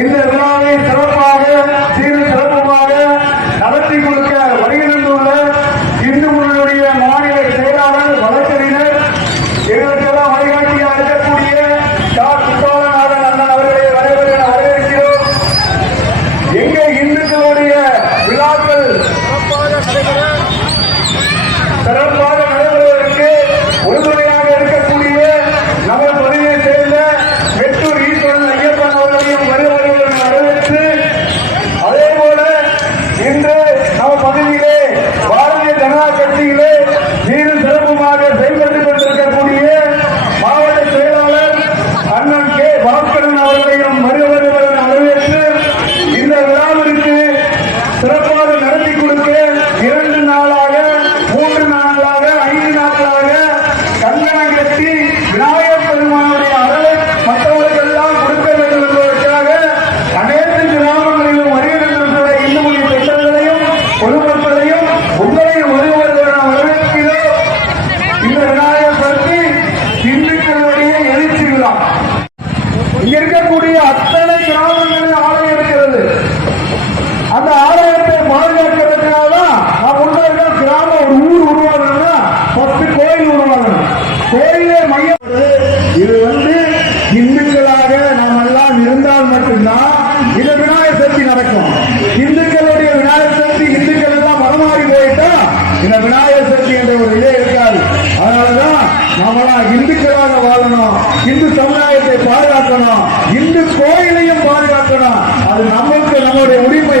இந்த மட்டும்தான் இந்த விநாயகர் சக்தி நடக்கும். இந்துக்களுடைய விநாயகர் சக்தி இந்துக்கள் எல்லாம் மரமாறி போயிட்டா இந்த விநாயகர் சக்தி என்ற ஒரு இதே இருக்காது. அதனாலதான் நாமெல்லாம் இந்துக்களாக வாழணும் இந்து சமுதாயத்தை பாதுகாக்கணும் இந்து கோயிலையும் பாதுகாக்கணும். அது நமக்கு நம்மளுடைய உரிமை.